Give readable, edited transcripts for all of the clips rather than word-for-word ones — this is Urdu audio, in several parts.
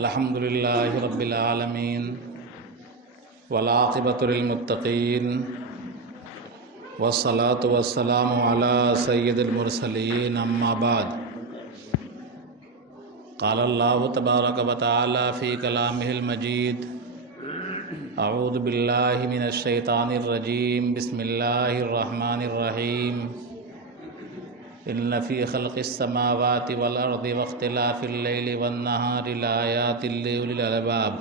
الحمد لله رب العالمين والعاقبة للمتقين والصلاة والسلام على سيد المرسلين أما بعد قال الله تبارك وتعالى في كلامه المجيد أعوذ بالله من الشيطان الرجيم بسم الله الرحمن الرحيم إن في خلق السماوات والأرض واختلاف الليل والنهار لآيات لأولي الألباب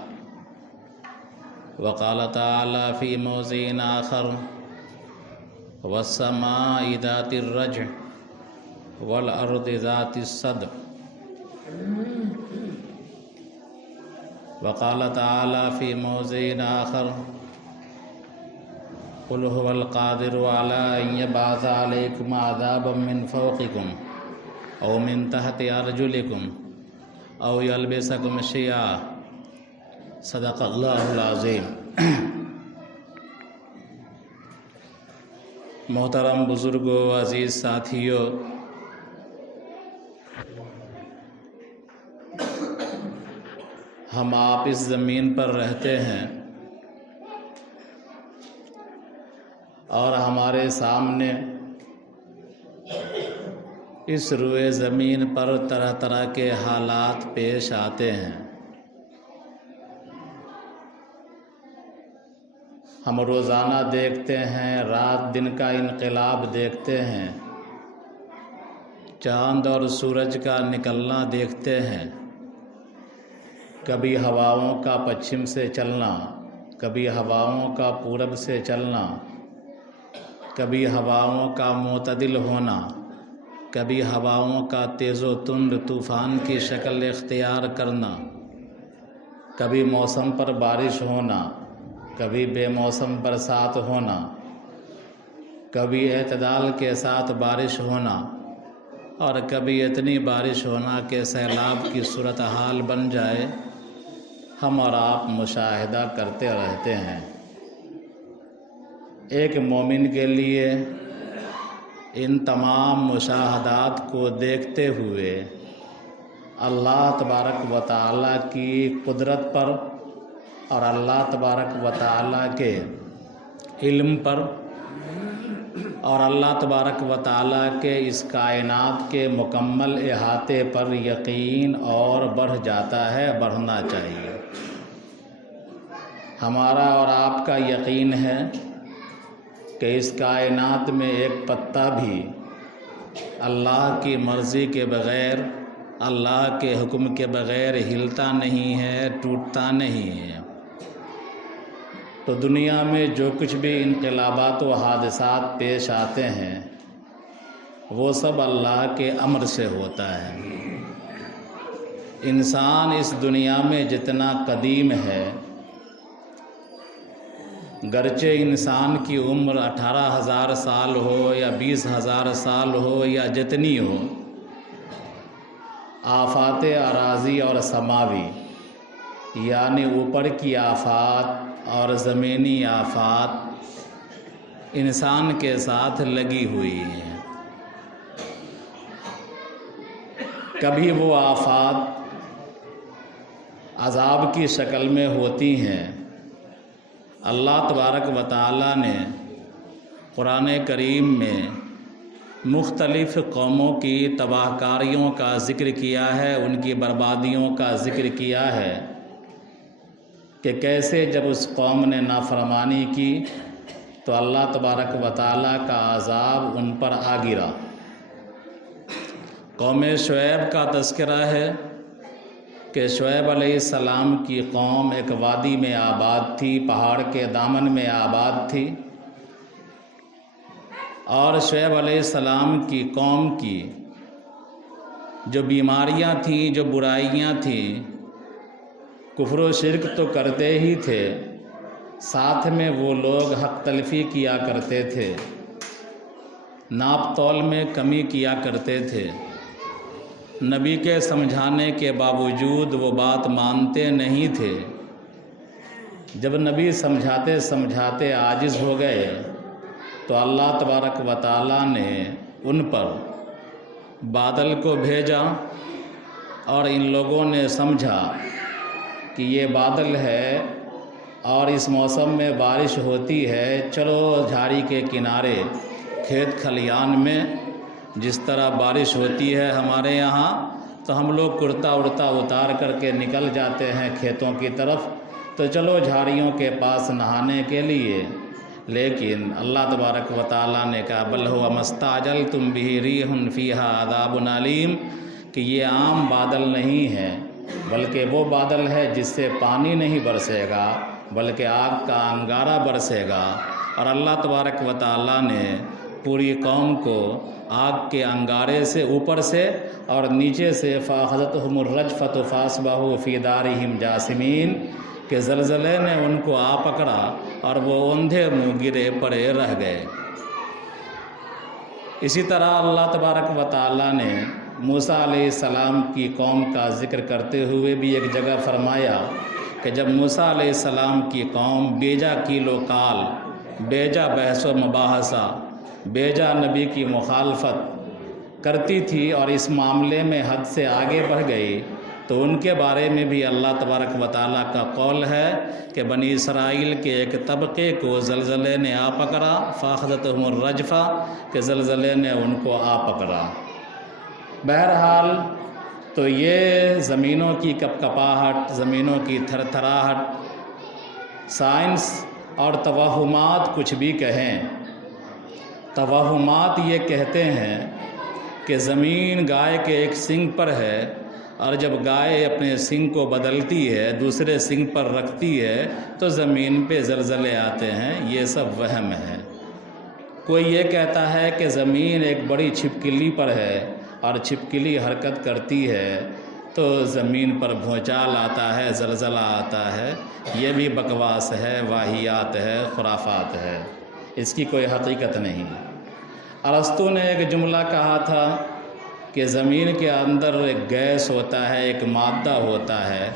وقال تعالى في موضع آخر والسماء ذات الرجع والأرض ذات الصدع وقال تعالى في موضع آخر قل هو القادر على أن يبعث عليكم عذابا من فوقكم أو من تحت أرجلكم أو يلبسكم شيعا صدق اللہ العظیم۔ محترم بزرگوں، عزیز ساتھیوں، ہم آپ اس زمین پر رہتے ہیں اور ہمارے سامنے اس روئے زمین پر طرح طرح کے حالات پیش آتے ہیں۔ ہم روزانہ دیکھتے ہیں، رات دن کا انقلاب دیکھتے ہیں، چاند اور سورج کا نکلنا دیکھتے ہیں، کبھی ہواؤں کا پچھم سے چلنا، کبھی ہواؤں کا پورب سے چلنا، کبھی ہواؤں کا معتدل ہونا، کبھی ہواؤں کا تیز و تند طوفان کی شکل اختیار کرنا، کبھی موسم پر بارش ہونا، کبھی بے موسم برسات ہونا، کبھی اعتدال کے ساتھ بارش ہونا، اور کبھی اتنی بارش ہونا کہ سیلاب کی صورتحال بن جائے۔ ہم اور آپ مشاہدہ کرتے رہتے ہیں۔ ایک مومن کے لیے ان تمام مشاہدات کو دیکھتے ہوئے اللہ تبارک و تعالیٰ کی قدرت پر اور اللہ تبارک و تعالیٰ کے علم پر اور اللہ تبارک و تعالیٰ کے اس کائنات کے مکمل احاطے پر یقین اور بڑھ جاتا ہے، بڑھنا چاہیے۔ ہمارا اور آپ کا یقین ہے کہ اس کائنات میں ایک پتا بھی اللہ کی مرضی کے بغیر، اللہ کے حکم کے بغیر ہلتا نہیں ہے، ٹوٹتا نہیں ہے۔ تو دنیا میں جو کچھ بھی انقلابات و حادثات پیش آتے ہیں وہ سب اللہ کے امر سے ہوتا ہے۔ انسان اس دنیا میں جتنا قدیم ہے، گرچہ انسان کی عمر 18,000 سال ہو یا 20,000 سال ہو یا جتنی ہو، آفات اراضی اور سماوی یعنی اوپر کی آفات اور زمینی آفات انسان کے ساتھ لگی ہوئی ہیں۔ کبھی وہ آفات عذاب کی شکل میں ہوتی ہیں۔ اللہ تبارک و تعالیٰ نے قرآن کریم میں مختلف قوموں کی تباہ کاریوں کا ذکر کیا ہے، ان کی بربادیوں کا ذکر کیا ہے کہ کیسے جب اس قوم نے نافرمانی کی تو اللہ تبارک و تعالیٰ کا عذاب ان پر آ گرا۔ قوم شعیب کا تذکرہ ہے کہ شعیب علیہ السلام کی قوم ایک وادی میں آباد تھی، پہاڑ کے دامن میں آباد تھی، اور شعیب علیہ السلام کی قوم کی جو بیماریاں تھیں، جو برائیاں تھیں، کفر و شرک تو کرتے ہی تھے، ساتھ میں وہ لوگ حق تلفی کیا کرتے تھے، ناپ تول میں کمی کیا کرتے تھے، نبی کے سمجھانے کے باوجود وہ بات مانتے نہیں تھے۔ جب نبی سمجھاتے سمجھاتے عاجز ہو گئے تو اللہ تبارک و تعالیٰ نے ان پر بادل کو بھیجا اور ان لوگوں نے سمجھا کہ یہ بادل ہے اور اس موسم میں بارش ہوتی ہے، چلو جھاڑی کے کنارے کھیت کھلیان میں جس طرح بارش ہوتی ہے ہمارے یہاں، تو ہم لوگ کرتا ورتا اتار کر کے نکل جاتے ہیں کھیتوں کی طرف، تو چلو جھاڑیوں کے پاس نہانے کے لیے۔ لیکن اللہ تبارک و تعالیٰ نے کہا بل هو ما استعجلتم به ریح فیہا عذاب علیم، کہ یہ عام بادل نہیں ہے بلکہ وہ بادل ہے جس سے پانی نہیں برسے گا بلکہ آگ کا انگارہ برسے گا۔ اور اللہ تبارک و تعالیٰ نے پوری قوم کو آگ کے انگارے سے اوپر سے اور نیچے سے فَأَخَذَتْهُمُ الرَّجْفَةُ فَأَصْبَحُوا فِي دَارِهِمْ جَاثِمِينَ، کہ زلزلے نے ان کو آ پکڑا اور وہ اندھے منہ گرے پڑے رہ گئے۔ اسی طرح اللہ تبارک و تعالیٰ نے موسیٰ علیہ السلام کی قوم کا ذکر کرتے ہوئے بھی ایک جگہ فرمایا کہ جب موسیٰ علیہ السلام کی قوم بیجا کیل و کال، بیجا بحث و مباحثہ، بیجا نبی کی مخالفت کرتی تھی اور اس معاملے میں حد سے آگے بڑھ گئی، تو ان کے بارے میں بھی اللہ تبارک و تعالیٰ کا قول ہے کہ بنی اسرائیل کے ایک طبقے کو زلزلے نے آ پکڑا، فَأَخَذَتْهُمُ الرَّجْفَةُ، کہ زلزلے نے ان کو آ پکڑا۔ بہرحال تو یہ زمینوں کی کپکپاہٹ، زمینوں کی تھر تھراہٹ، سائنس اور توہمات کچھ بھی کہیں، توہمات یہ کہتے ہیں کہ زمین گائے کے ایک سنگ پر ہے، اور جب گائے اپنے سنگ کو بدلتی ہے دوسرے سنگ پر رکھتی ہے تو زمین پہ زلزلے آتے ہیں۔ یہ سب وہم ہے۔ کوئی یہ کہتا ہے کہ زمین ایک بڑی چھپکلی پر ہے اور چھپکلی حرکت کرتی ہے تو زمین پر بھونچال آتا ہے، زلزلہ آتا ہے۔ یہ بھی بکواس ہے، واہیات ہے، خرافات ہے، اس کی کوئی حقیقت نہیں۔ ارسطو نے ایک جملہ کہا تھا کہ زمین کے اندر ایک گیس ہوتا ہے، ایک مادہ ہوتا ہے،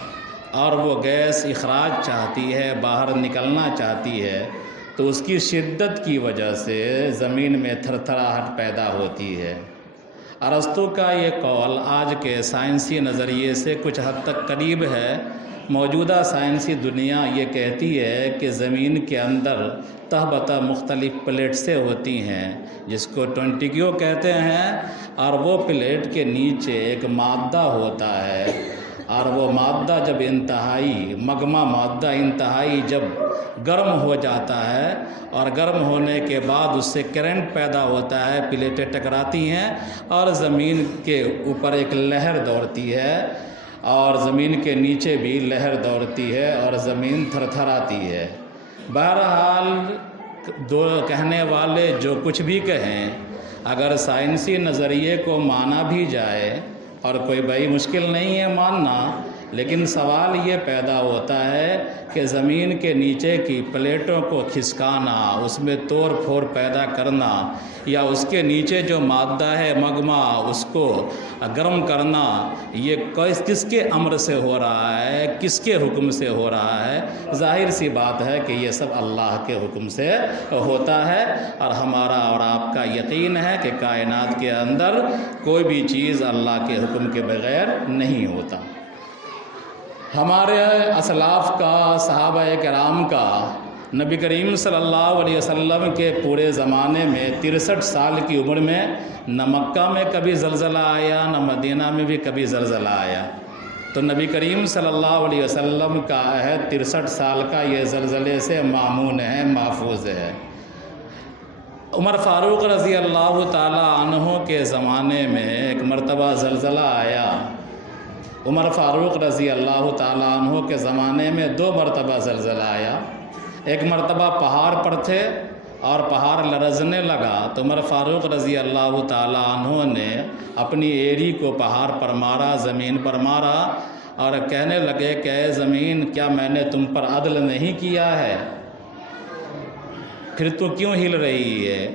اور وہ گیس اخراج چاہتی ہے، باہر نکلنا چاہتی ہے، تو اس کی شدت کی وجہ سے زمین میں تھر تھراہٹ پیدا ہوتی ہے۔ ارسطو کا یہ قول آج کے سائنسی نظریے سے کچھ حد تک قریب ہے۔ موجودہ سائنسی دنیا یہ کہتی ہے کہ زمین کے اندر تہ بتہ مختلف پلیٹسیں ہوتی ہیں جس کو ٹونٹیکیو کہتے ہیں، اور وہ پلیٹ کے نیچے ایک مادہ ہوتا ہے، اور وہ مادہ جب انتہائی مگما مادہ انتہائی جب گرم ہو جاتا ہے اور گرم ہونے کے بعد اس سے کرنٹ پیدا ہوتا ہے، پلیٹیں ٹکراتی ہیں اور زمین کے اوپر ایک لہر دوڑتی ہے اور زمین کے نیچے بھی لہر دوڑتی ہے اور زمین تھر تھراتی ہے۔ بہرحال دو کہنے والے جو کچھ بھی کہیں، اگر سائنسی نظریے کو مانا بھی جائے، اور کوئی بڑی مشکل نہیں ہے ماننا، لیکن سوال یہ پیدا ہوتا ہے کہ زمین کے نیچے کی پلیٹوں کو کھسکانا، اس میں توڑ پھوڑ پیدا کرنا، یا اس کے نیچے جو مادہ ہے مگما اس کو گرم کرنا، یہ کس کے امر سے ہو رہا ہے، کس کے حکم سے ہو رہا ہے؟ ظاہر سی بات ہے کہ یہ سب اللہ کے حکم سے ہوتا ہے، اور ہمارا اور آپ کا یقین ہے کہ کائنات کے اندر کوئی بھی چیز اللہ کے حکم کے بغیر نہیں ہوتا۔ ہمارے اسلاف کا، صحابہ کرام کا، نبی کریم صلی اللہ علیہ وسلم کے پورے زمانے میں 63 سال کی عمر میں نہ مکہ میں کبھی زلزلہ آیا نہ مدینہ میں بھی کبھی زلزلہ آیا، تو نبی کریم صلی اللہ علیہ وسلم کا عہد 63 سال کا یہ زلزلے سے مامون ہے، محفوظ ہے۔ عمر فاروق رضی اللہ تعالی عنہ کے زمانے میں ایک مرتبہ زلزلہ آیا۔ عمر فاروق رضی اللہ تعالیٰ عنہ کے زمانے میں 2 مرتبہ زلزلہ آیا۔ ایک مرتبہ پہاڑ پر تھے اور پہاڑ لرزنے لگا تو عمر فاروق رضی اللہ تعالیٰ عنہ نے اپنی ایڑی کو پہاڑ پر مارا، زمین پر مارا، اور کہنے لگے کہ اے زمین، کیا میں نے تم پر عدل نہیں کیا ہے؟ پھر تو کیوں ہل رہی ہے؟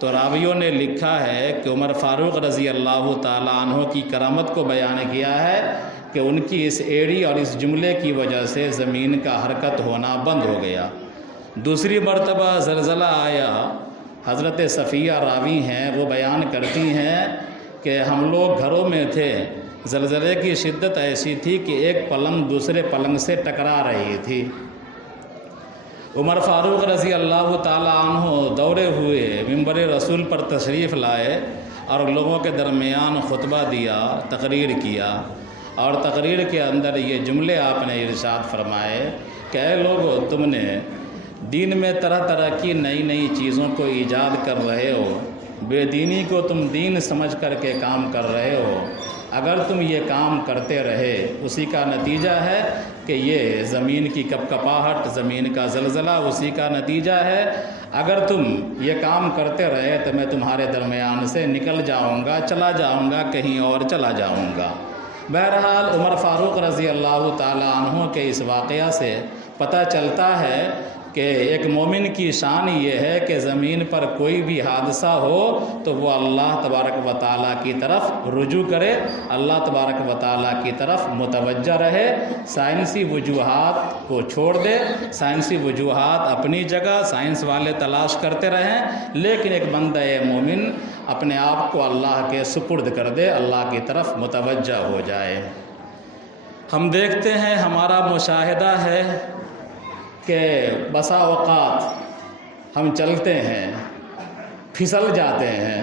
تو راویوں نے لکھا ہے کہ عمر فاروق رضی اللہ تعالیٰ عنہ کی کرامت کو بیان کیا ہے کہ ان کی اس ایڑی اور اس جملے کی وجہ سے زمین کا حرکت ہونا بند ہو گیا۔ دوسری مرتبہ زلزلہ آیا، حضرت صفیہ راوی ہیں، وہ بیان کرتی ہیں کہ ہم لوگ گھروں میں تھے، زلزلے کی شدت ایسی تھی کہ ایک پلنگ دوسرے پلنگ سے ٹکرا رہی تھی۔ عمر فاروق رضی اللہ تعالیٰ عنہ دوڑے ہوئے منبر رسول پر تشریف لائے اور لوگوں کے درمیان خطبہ دیا، تقریر کیا، اور تقریر کے اندر یہ جملے آپ نے ارشاد فرمائے کہ اے لوگو، تم نے دین میں طرح طرح کی نئی نئی چیزوں کو ایجاد کر رہے ہو، بے دینی کو تم دین سمجھ کر کے کام کر رہے ہو۔ اگر تم یہ کام کرتے رہے، اسی کا نتیجہ ہے کہ یہ زمین کی کپکپاہٹ، زمین کا زلزلہ اسی کا نتیجہ ہے۔ اگر تم یہ کام کرتے رہے تو میں تمہارے درمیان سے نکل جاؤں گا، چلا جاؤں گا، کہیں اور چلا جاؤں گا۔ بہرحال عمر فاروق رضی اللہ تعالیٰ عنہ کے اس واقعہ سے پتہ چلتا ہے کہ ایک مومن کی شان یہ ہے کہ زمین پر کوئی بھی حادثہ ہو تو وہ اللہ تبارک و تعالیٰ کی طرف رجوع کرے، اللہ تبارک و تعالیٰ کی طرف متوجہ رہے، سائنسی وجوہات کو چھوڑ دے۔ سائنسی وجوہات اپنی جگہ، سائنس والے تلاش کرتے رہیں، لیکن ایک بندہ مومن اپنے آپ کو اللہ کے سپرد کر دے، اللہ کی طرف متوجہ ہو جائے۔ ہم دیکھتے ہیں، ہمارا مشاہدہ ہے کہ بسا اوقات ہم چلتے ہیں، پھسل جاتے ہیں،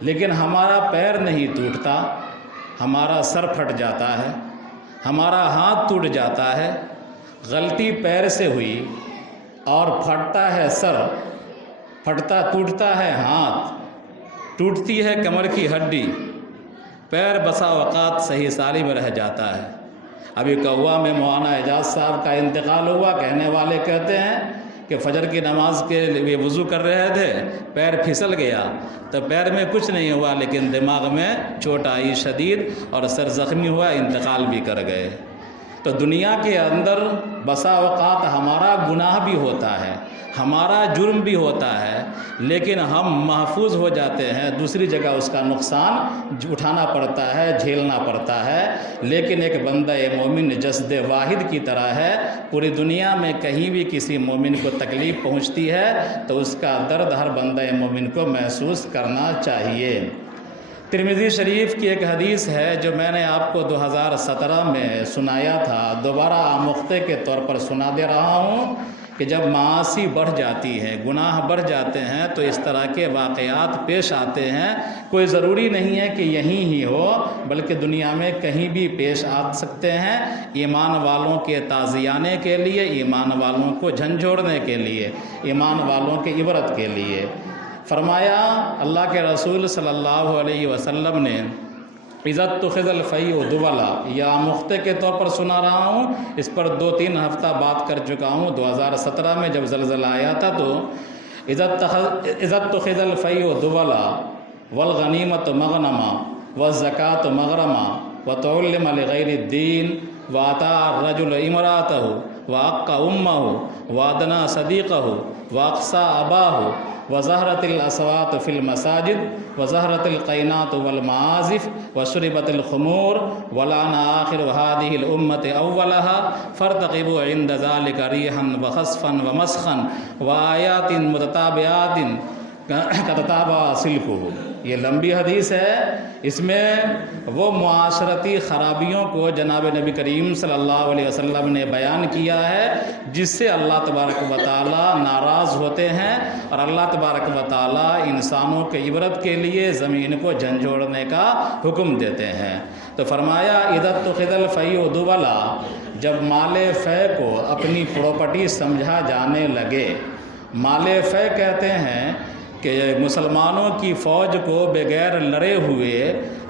لیکن ہمارا پیر نہیں ٹوٹتا، ہمارا سر پھٹ جاتا ہے، ہمارا ہاتھ ٹوٹ جاتا ہے۔ غلطی پیر سے ہوئی اور پھٹتا ہے سر، ٹوٹتا ہے ہاتھ، ٹوٹتی ہے کمر کی ہڈی، پیر بسا اوقات صحیح سالم رہ جاتا ہے۔ ابھی کوا میں مولانا اعجاز صاحب کا انتقال ہوا، کہنے والے کہتے ہیں کہ فجر کی نماز کے لیے وضو کر رہے تھے، پیر پھسل گیا تو پیر میں کچھ نہیں ہوا، لیکن دماغ میں چوٹ آئی شدید اور سر زخمی ہوا، انتقال بھی کر گئے۔ تو دنیا کے اندر بسا اوقات ہمارا گناہ بھی ہوتا ہے، ہمارا جرم بھی ہوتا ہے، لیکن ہم محفوظ ہو جاتے ہیں، دوسری جگہ اس کا نقصان اٹھانا پڑتا ہے، جھیلنا پڑتا ہے۔ لیکن ایک بندہ مومن جسد واحد کی طرح ہے، پوری دنیا میں کہیں بھی کسی مومن کو تکلیف پہنچتی ہے تو اس کا درد ہر بندہ مومن کو محسوس کرنا چاہیے۔ ترمذی شریف کی ایک حدیث ہے جو میں نے آپ کو 2017 میں سنایا تھا، دوبارہ آموختے کے طور پر سنا دے رہا ہوں کہ جب معاصی بڑھ جاتی ہیں، گناہ بڑھ جاتے ہیں تو اس طرح کے واقعات پیش آتے ہیں۔ کوئی ضروری نہیں ہے کہ یہیں ہی ہو، بلکہ دنیا میں کہیں بھی پیش آ سکتے ہیں، ایمان والوں کے تعزیانے کے لیے، ایمان والوں کو جھنجھوڑنے کے لیے، ایمان والوں کے عبرت کے لیے۔ فرمایا اللہ کے رسول صلی اللہ علیہ وسلم نے، عزت تخذ الفیء دبلا، یہ آموختے کے طور پر سنا رہا ہوں، اس پر 2-3 ہفتہ بات کر چکا ہوں۔ 2017 میں جب زلزلہ آیا تھا تو عزت تخذ الفیء دبلا والغنیمت مغنما والزکاة مغرما وتعلم لغیر الدین وآتى الرجل امرأته وأقى أمه وأدنى صديقه وأقصى أباه وظہرت الاصوات فی المساجد وظہرت القینات والمعازف وشربت الخمور ولعن آخر هذه الأمة أولها فارتقبوا عند ذلك ريحا وخسفا ومسخا وآیات متتابعات کتتابع سلکه۔ یہ لمبی حدیث ہے، اس میں وہ معاشرتی خرابیوں کو جناب نبی کریم صلی اللہ علیہ وسلم نے بیان کیا ہے جس سے اللہ تبارک و تعالیٰ ناراض ہوتے ہیں، اور اللہ تبارک و تعالیٰ انسانوں کے عبرت کے لیے زمین کو جھنجھوڑنے کا حکم دیتے ہیں۔ تو فرمایا عزت تخذ الفیء دبلا، جب مال فے کو اپنی پراپرٹی سمجھا جانے لگے۔ مال فے کہتے ہیں کہ مسلمانوں کی فوج کو بغیر لڑے ہوئے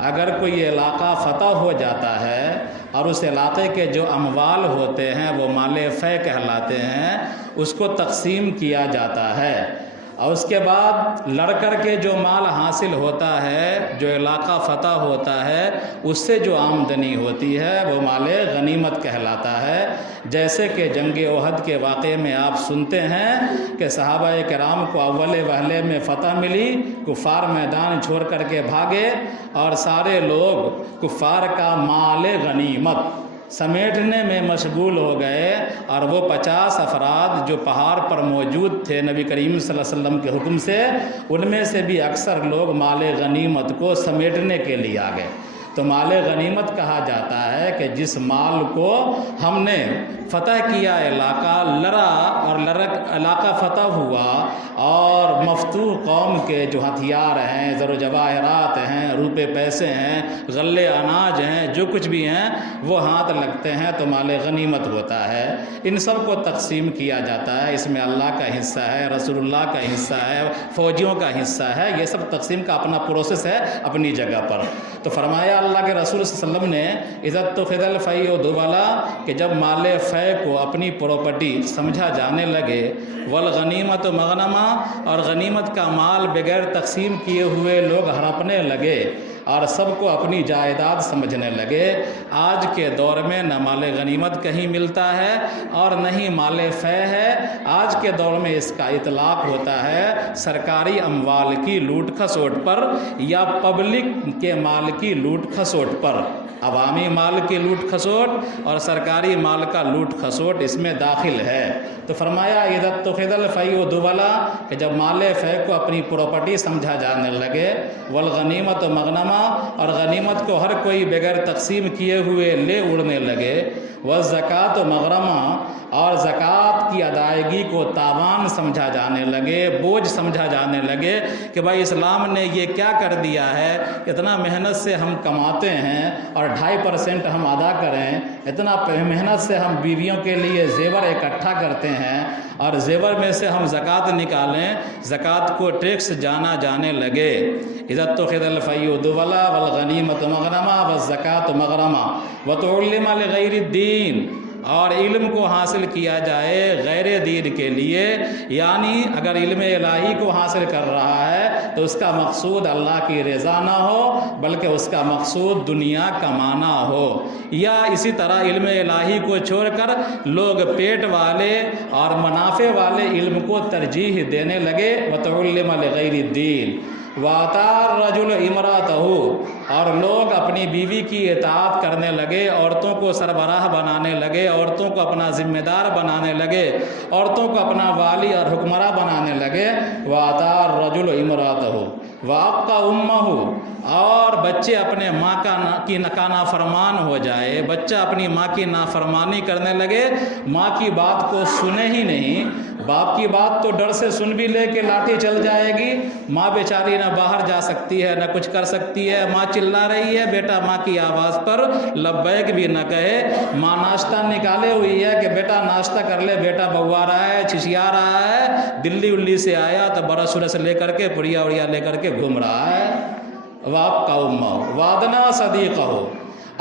اگر کوئی علاقہ فتح ہو جاتا ہے اور اس علاقے کے جو اموال ہوتے ہیں وہ مال فے کہلاتے ہیں، اس کو تقسیم کیا جاتا ہے، اور اس کے بعد لڑ کر کے جو مال حاصل ہوتا ہے، جو علاقہ فتح ہوتا ہے، اس سے جو آمدنی ہوتی ہے وہ مال غنیمت کہلاتا ہے۔ جیسے کہ جنگ احد کے واقعے میں آپ سنتے ہیں کہ صحابہ کرام کو اول وہلے میں فتح ملی، کفار میدان چھوڑ کر کے بھاگے اور سارے لوگ کفار کا مال غنیمت سمیٹنے میں مشغول ہو گئے، اور وہ 50 افراد جو پہاڑ پر موجود تھے نبی کریم صلی اللہ علیہ وسلم کے حکم سے، ان میں سے بھی اکثر لوگ مال غنیمت کو سمیٹنے کے لیے آ گئے۔ تو مال غنیمت کہا جاتا ہے کہ جس مال کو ہم نے فتح کیا، علاقہ لڑا اور علاقہ فتح ہوا اور مفتوح قوم کے جو ہتھیار ہیں، زر و جواہرات ہیں، روپے پیسے ہیں، غلے اناج ہیں، جو کچھ بھی ہیں وہ ہاتھ لگتے ہیں تو مال غنیمت ہوتا ہے۔ ان سب کو تقسیم کیا جاتا ہے، اس میں اللہ کا حصہ ہے، رسول اللہ کا حصہ ہے، فوجیوں کا حصہ ہے، یہ سب تقسیم کا اپنا پروسیس ہے اپنی جگہ پر۔ تو فرمایا اللہ کے رسول صلی اللہ علیہ وسلم نے اذا اتخذ الفیء دبلا، کہ جب مال فے کو اپنی پراپرٹی سمجھا جانے لگے، والغنیمت مغنما، اور غنیمت کا مال بغیر تقسیم کیے ہوئے لوگ ہڑپنے لگے اور سب کو اپنی جائیداد سمجھنے لگے۔ آج کے دور میں نہ مال غنیمت کہیں ملتا ہے اور نہ ہی مال فے ہے۔ آج کے دور میں اس کا اطلاق ہوتا ہے سرکاری اموال کی لوٹ کھسوٹ پر یا پبلک کے مال کی لوٹ کھسوٹ پر۔ عوامی مال کی لوٹ کھسوٹ اور سرکاری مال کا لوٹ کھسوٹ اس میں داخل ہے۔ تو فرمایا اذا اتخذ الفیء دبلا، کہ جب مال فے کو اپنی پراپرٹی سمجھا جانے لگے، والغنیمت مغنما، اور غنیمت کو ہر کوئی بغیر تقسیم کیے ہوئے لے اڑنے لگے، والزکوٰۃ مغرما، اور زکوٰۃ کی ادائیگی کو تاوان سمجھا جانے لگے، بوجھ سمجھا جانے لگے کہ بھائی اسلام نے یہ کیا کر دیا ہے، اتنا محنت سے ہم کماتے ہیں اور 2.5% ہم ادا کریں، اتنا محنت سے ہم بیویوں کے لیے زیور اکٹھا کرتے ہیں اور زیور میں سے ہم زکوٰۃ نکالیں، زکوٰۃ کو ٹیکس جانا جانے لگے۔ اذا اتخذ الفیء دبلا والغنیمت مغنما والزکوٰۃ مغرما وتعلم لغیر الدین، اور علم کو حاصل کیا جائے غیر دین کے لیے، یعنی اگر علم الہی کو حاصل کر رہا ہے تو اس کا مقصود اللہ کی رضا نہ ہو بلکہ اس کا مقصود دنیا کمانا ہو، یا اسی طرح علم الہی کو چھوڑ کر لوگ پیٹ والے اور منافع والے علم کو ترجیح دینے لگے۔ وتعلم لغیر الدین وَأَطَاعَ الرَّجُلُ امْرَأَتَهُ، اور لوگ اپنی بیوی کی اطاعت کرنے لگے، عورتوں کو سربراہ بنانے لگے، عورتوں کو اپنا ذمہ دار بنانے لگے، عورتوں کو اپنا والی اور حکمراں بنانے لگے۔ وَأَطَاعَ الرَّجُلُ امْرَأَتَهُ وَأَبْقَى أُمَّهُ، اور بچے اپنے ماں کی نافرمان ہو جائے، بچہ اپنی ماں کی نافرمانی کرنے لگے، ماں کی بات کو سنے ہی نہیں، باپ کی بات تو ڈر سے سن بھی لے کہ لاٹھی چل جائے گی، ماں بیچاری نہ باہر جا سکتی ہے نہ کچھ کر سکتی ہے، ماں چلا رہی ہے، بیٹا ماں کی آواز پر لبیک بھی نہ کہے، ماں ناشتہ نکالے ہوئی ہے کہ بیٹا ناشتہ کر لے، بیٹا بوا رہا ہے، چھچیا رہا ہے، دلی الی سے آیا تو برس ورس لے کر کے پڑیا اڑیا لے کر کے گھوم رہا ہے۔ وَأَبْقَى أُمَّهُ وَأَدْنَىٰ صَدِيقَهُ،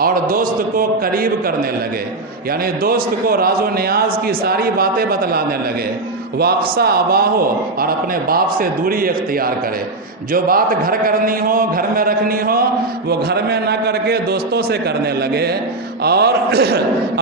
اور دوست کو قریب کرنے لگے، یعنی دوست کو راز و نیاز کی ساری باتیں بتلانے لگے۔ وَأَقْصَىٰ أَبَاهُ، اور اپنے باپ سے دوری اختیار کرے، جو بات گھر کرنی ہو، گھر میں رکھنی ہو، وہ گھر میں نہ کر کے دوستوں سے کرنے لگے، اور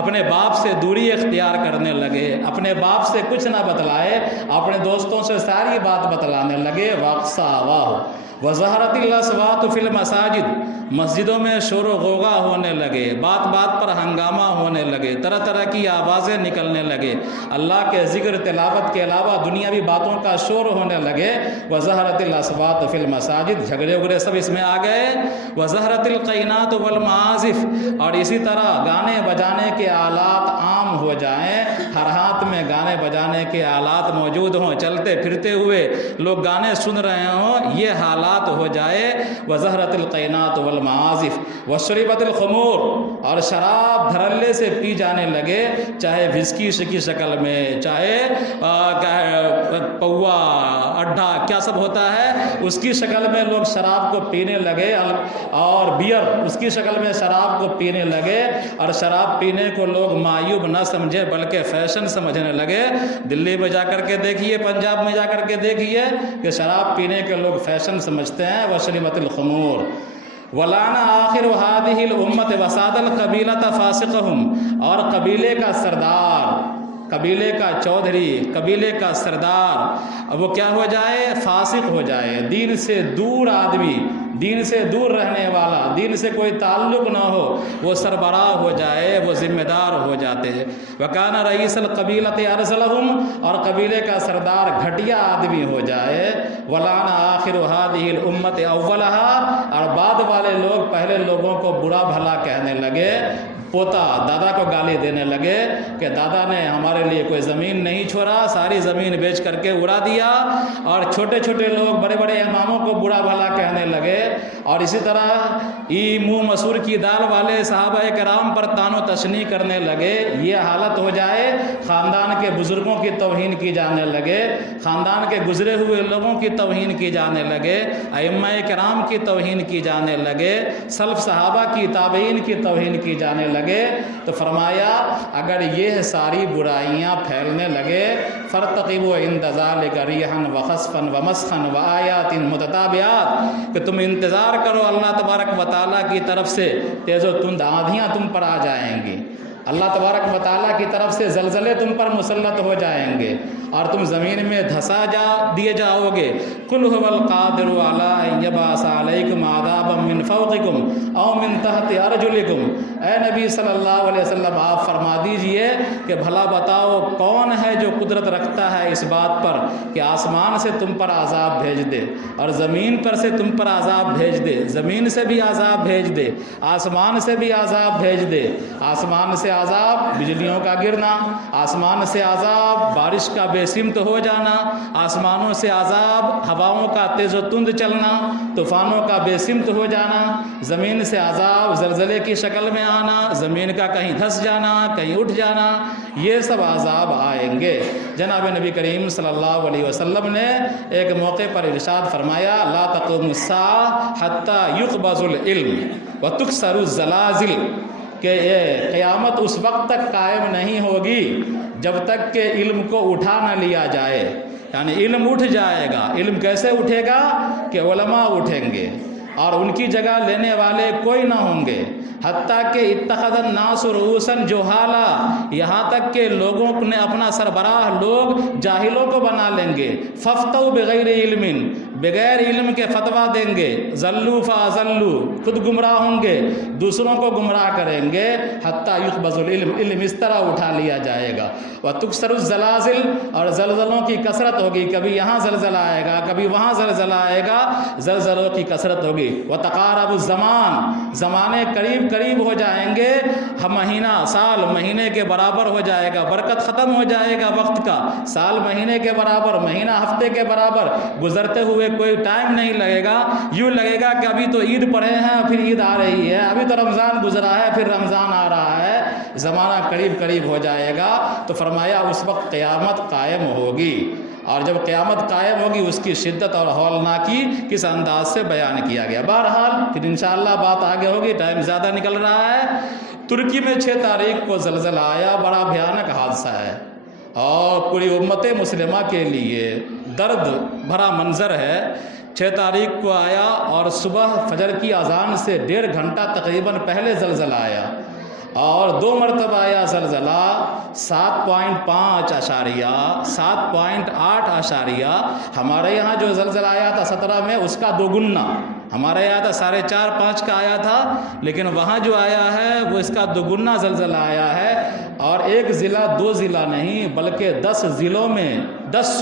اپنے باپ سے دوری اختیار کرنے لگے، اپنے باپ سے کچھ نہ بتلائے، اپنے دوستوں سے ساری بات بتلانے لگے۔ وَأَقْصَىٰ أَبَاهُ وَظَهَرَتِ الْأَصْوَاتُ فِي الْمَسَاجِدِ، مسجدوں میں شور و غوغا ہونے لگے، بات بات پر ہنگامہ ہونے لگے، طرح طرح کی آوازیں نکلنے لگے، اللہ کے ذکر تلاوت کے علاوہ دنیاوی باتوں کا شور ہونے لگے۔ وَظَهَرَتِ الْأَصْوَاتُ فِي الْمَسَاجِدِ، جھگڑے اگڑے سب اس میں آ گئے۔ وَظَهَرَتِ الْقَيْنَاتُ وَالْمَعَازِفُ، اور اسی طرح گانے بجانے کے آلات عام ہو جائیں، ہر ہاتھ میں گانے بجانے کے آلات موجود ہوں، چلتے پھرتے ہوئے لوگ گانے سن رہے ہوں، یہ حالات ہو جائے۔ وَظَهَرَتِ الْقَيْنَاتُ وَالْمَعَازِفُ وَشُرِبَتِ الْخُمُورُ، اور شراب دھڑلے سے پی جانے لگے، چاہے وسکی کی شکل میں، چاہے پوا اڈھا کیا سب ہوتا ہے اس کی شکل میں لوگ شراب کو پینے لگے، اور بیئر اس کی شکل میں شراب کو پینے لگے، اور شراب پینے کو لوگ معیوب نہ سمجھے بلکہ فیشن سمجھنے لگے۔ دلی میں جا کر کے دیکھیے، پنجاب میں جا کر کے دیکھیے کہ شراب پینے کے لوگ فیشن سمجھتے ہیں۔ وَشُرِبَتِ الْخُمُورُ وَلَعَنَ آخِرُ هَٰذِهِ الْأُمَّةِ وَسَادَ الْقَبِيلَةَ فَاسِقَهُمْ، اور قبیلے کا سردار، قبیلے کا چودھری، قبیلے کا سردار وہ کیا ہو جائے؟ فاسق ہو جائے، دین سے دور آدمی، دین سے دور رہنے والا، دین سے کوئی تعلق نہ ہو، وہ سربراہ ہو جائے، وہ ذمہ دار ہو جاتے ہیں۔ وکان رئیس القبیلۃ ارذلہم، اور قبیلے کا سردار گھٹیا آدمی ہو جائے۔ ولعن آخر هذه الامت اولها، اور بعد والے لوگ پہلے لوگوں کو برا بھلا کہنے لگے، پوتا دادا کو گالی دینے لگے کہ دادا نے ہمارے لیے کوئی زمین نہیں چھوڑا، ساری زمین بیچ کر کے اڑا دیا، اور چھوٹے چھوٹے لوگ بڑے بڑے اماموں کو برا بھلا کہنے لگے، اور اسی طرح منہ مسور کی دال والے صحابہ کرام پر تان و تشنیع کرنے لگے۔ یہ حالت ہو جائے، خاندان کے بزرگوں کی توہین کی جانے لگے، خاندان کے گزرے ہوئے لوگوں کی توہین کی جانے لگے، ائمہ کرام کی توہین کی جانے لگے، سلف صحابہ کی، تابعین کی توہین کی جانے لگے، تو فرمایا اگر یہ ساری برائیاں پھیلنے لگے، فارتقبوا عند ذلک ریحا وخسفا ومسخا وآیات متتابعات، کہ تم انتظار کرو اللہ تبارک و تعالیٰ کی طرف سے تیز و تند آندھیاں تم پر آ جائیں گی، اللہ تبارک و تعالیٰ کی طرف سے زلزلے تم پر مسلط ہو جائیں گے، اور تم زمین میں دھسا دیے جاؤ گے۔ قل هو القادر علی ان یبعث علیکم عذابا من فوقکم او من تحت ارجلکم، اے نبی صلی اللہ علیہ وسلم آپ فرما دیجئے کہ بھلا بتاؤ کون ہے جو قدرت رکھتا ہے اس بات پر کہ آسمان سے تم پر عذاب بھیج دے اور زمین پر سے تم پر عذاب بھیج دے، زمین سے بھی عذاب بھیج دے، آسمان سے بھی عذاب بھیج دے، آسمان سے عذاب بجلیوں کا گرنا، آسمان سے عذاب بارش کا بے سمت ہو جانا، آسمانوں سے عذاب ہواؤں کا تیز و تند چلنا، طوفانوں کا بے سمت ہو جانا، زمین سے عذاب زلزلے کی شکل میں آنا، زمین کا کہیں دھس جانا، کہیں اٹھ جانا، یہ سب عذاب آئیں گے۔ جناب نبی کریم صلی اللہ علیہ وسلم نے ایک موقع پر ارشاد فرمایا، لا تقوم الساعة حتى يقبض العلم وتكسر الزلازل، کہ قیامت اس وقت تک قائم نہیں ہوگی جب تک کہ علم کو اٹھا نہ لیا جائے، یعنی علم اٹھ جائے گا۔ علم کیسے اٹھے گا؟ کہ علماء اٹھیں گے اور ان کی جگہ لینے والے کوئی نہ ہوں گے، حتیٰ کہ اتخذ الناس رؤوسا جہالا، یہاں تک کہ لوگوں نے اپنا سربراہ لوگ جاہلوں کو بنا لیں گے، فافتوا بغیر علم، بغیر علم کے فتویٰ دیں گے، ضلوا فاضلوا، خود گمراہ ہوں گے، دوسروں کو گمراہ کریں گے، حتیٰ یقبض العلم، علم اس طرح اٹھا لیا جائے گا، وتکسر الزلازل، اور زلزلوں کی کثرت ہوگی، کبھی یہاں زلزلہ آئے گا، کبھی وہاں زلزلہ آئے گا، زلزلوں کی کثرت ہوگی، وتقارب الزمان، زمانے قریب قریب ہو جائیں گے، مہینہ سال مہینے کے برابر ہو جائے گا، برکت ختم ہو جائے گا وقت کا، سال مہینے کے برابر، مہینہ ہفتے کے برابر، گزرتے ہوئے کوئی ٹائم نہیں لگے گا، یوں لگے گا کہ ابھی تو عید پڑھے ہیں پھر عید آ رہی ہے، ابھی تو رمضان گزرا ہے پھر رمضان آ رہا ہے، زمانہ قریب قریب ہو جائے گا۔ تو فرمایا اس وقت قیامت قائم ہوگی، اور جب قیامت قائم ہوگی اس کی شدت اور ہولناکی کس انداز سے بیان کیا گیا۔ بہرحال پھر انشاءاللہ بات آگے ہوگی، ٹائم زیادہ نکل رہا ہے۔ ترکی میں 6 تاریخ کو زلزلہ آیا، بڑا بھیانک حادثہ ہے اور پوری امت مسلمہ کے لیے درد بھرا منظر ہے۔ 6 تاریخ کو آیا اور صبح فجر کی اذان سے 1.5 گھنٹہ تقریباً پہلے زلزلہ آیا، اور 2 مرتبہ آیا زلزلہ، 7.5 اشاریہ 7.8 اشاریہ، ہمارے یہاں جو زلزلہ آیا تھا 17 میں اس کا 2 گنا، ہمارے یہاں تھا 4.5 کا آیا تھا، لیکن وہاں جو آیا ہے وہ اس کا 2 گنا زلزلہ آیا ہے، اور 1 ضلع 2 ضلع نہیں بلکہ 10 ضلعوں میں 10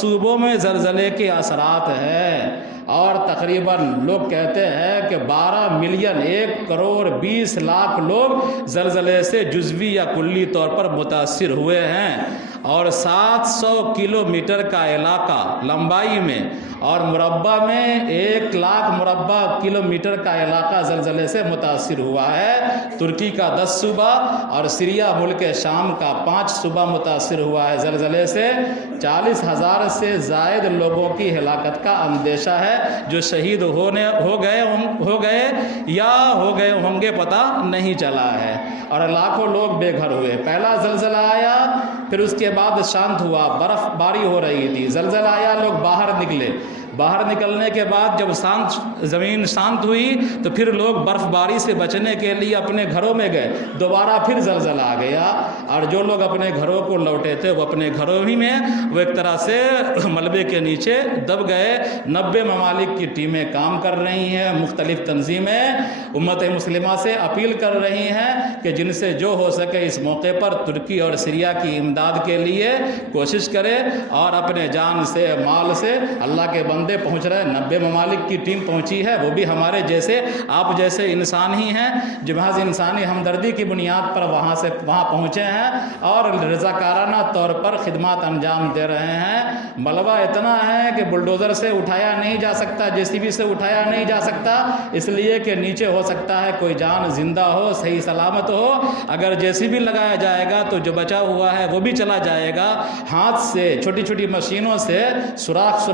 صوبوں میں زلزلے کے اثرات ہیں، اور تقریباً لوگ کہتے ہیں کہ 12 ملین 1 کروڑ 20 لاکھ لوگ زلزلے سے جزوی یا کلی طور پر متاثر ہوئے ہیں، اور 700 کلومیٹر کا علاقہ لمبائی میں اور مربع میں 1 لاکھ مربع کلومیٹر کا علاقہ زلزلے سے متاثر ہوا ہے۔ ترکی کا 10 صوبہ اور سیریا ملک شام کا 5 صوبہ متاثر ہوا ہے زلزلے سے۔ 40,000 سے زائد لوگوں کی ہلاکت کا اندیشہ ہے، جو شہید ہو گئے یا ہو گئے ہوں گے پتہ نہیں چلا ہے، اور لاکھوں لوگ بے گھر ہوئے۔ پہلا زلزلہ آیا، پھر اس کے بعد شانت ہوا، برف باری ہو رہی تھی، زلزلہ آیا، لوگ باہر نکلے، باہر نکلنے کے بعد جب زمین شانت ہوئی تو پھر لوگ برف باری سے بچنے کے لیے اپنے گھروں میں گئے، دوبارہ پھر زلزلہ آ گیا، اور جو لوگ اپنے گھروں کو لوٹے تھے وہ اپنے گھروں ہی میں وہ ایک طرح سے ملبے کے نیچے دب گئے۔ 90 ممالک کی ٹیمیں کام کر رہی ہیں، مختلف تنظیمیں امت مسلمہ سے اپیل کر رہی ہیں کہ جن سے جو ہو سکے اس موقع پر ترکی اور سیریا کی امداد کے لیے کوشش کرے، اور اپنے جان سے مال سے اللہ کے بندے پہنچ رہے ہیں۔ 90 ممالک کی ٹیم پہنچی ہے، وہ بھی ہمارے جیسے آپ جیسے انسان ہی ہیں جو محض انسانی ہمدردی کی بنیاد پر وہاں پہنچے ہیں اور رضاکارانہ طور پر خدمات انجام دے رہے ہیں۔ ملبہ اتنا ہے کہ بلڈوزر سے اٹھایا نہیں جا سکتا، JCB سے اٹھایا نہیں جا سکتا، اس لیے کہ نیچے ہو سکتا ہے کوئی جان زندہ ہو، صحیح سلامت ہو، اگر JCB لگایا جائے گا تو جو بچا ہوا ہے وہ بھی چلا جائے گا۔ ہاتھ سے چھوٹی چھوٹی مشینوں سے سوراخ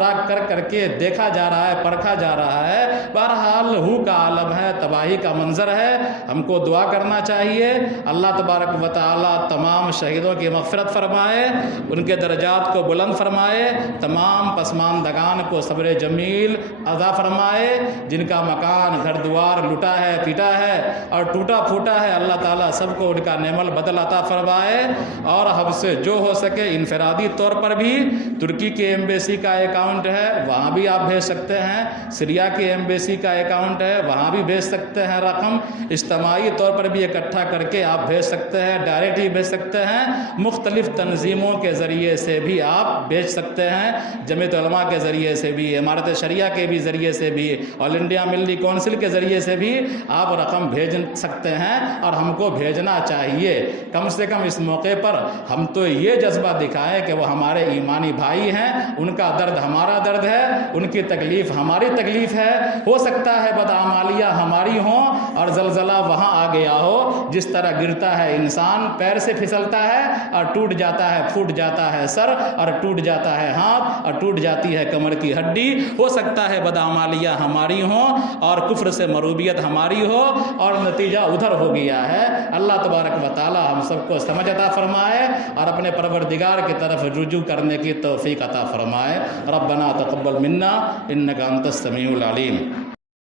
کر کے دیکھا جا رہا ہے، پرکھا جا رہا ہے۔ بہرحال ہو کا عالم ہے، تباہی کا منظر ہے، ہم کو دعا کرنا چاہیے اللہ تبارک و تعالی تمام شہیدوں کی مغفرت فرمائے، ان کے درجات کو بلند فرمائے، تمام پسماندگان کو صبر جمیل عطا فرمائے، جن کا مکان گھر دوار لٹا ہے، پیٹا ہے اور ٹوٹا پھوٹا ہے، اللہ تعالیٰ سب کو ان کا نعم البدل عطا فرمائے۔ اور ہم سے جو ہو سکے انفرادی طور پر بھی ترکی کے ایمبیسی کا اکاؤنٹ ہے، وہاں بھی آپ بھیج سکتے ہیں، سیریا کے ایمبیسی کا اکاؤنٹ ہے، وہاں بھی بھیج سکتے ہیں رقم، اجتماعی طور پر بھی اکٹھا کر کے آپ بھیج سکتے ہیں، ڈائریکٹ ہی بھیج سکتے ہیں، مختلف تنظیموں کے ذریعے سے بھی آپ بھیج سکتے ہیں، جمعیت علماء کے ذریعے سے بھی، امارت شریعہ کے بھی ذریعے سے بھی، آل انڈیا ملی کونسل کے ذریعے سے بھی آپ رقم بھیج سکتے ہیں، اور ہم کو بھیجنا چاہیے۔ کم سے کم اس موقع پر ہم تو یہ جذبہ دکھائیں کہ وہ ہمارے ایمانی بھائی ہیں، ان کا درد ہمارا درد ہے، ان کی تکلیف ہماری تکلیف ہے۔ ہو سکتا ہے بدعمالیاں ہماری ہوں اور زلزلہ وہاں آ گیا ہو، جس طرح گرتا ہے انسان، پیر سے پھسلتا ہے اور ٹوٹ جاتا ہے، پھوٹ جاتا ہے سر اور ٹوٹ جاتا ہے ہاتھ اور ٹوٹ جاتی ہے کمر کی ہڈی۔ ہو سکتا ہے بدعمالیاں ہماری ہوں اور کفر سے مروبیت ہماری ہو اور نتیجہ ادھر ہو گیا ہے۔ اللہ تبارک و تعالی ہم سب کو سمجھ عطا فرمائے اور اپنے پروردگار کی طرف رجوع کرنے کی توفیق عطا فرمائے۔ ربنا تقبل منا انک انت السمیع العلیم۔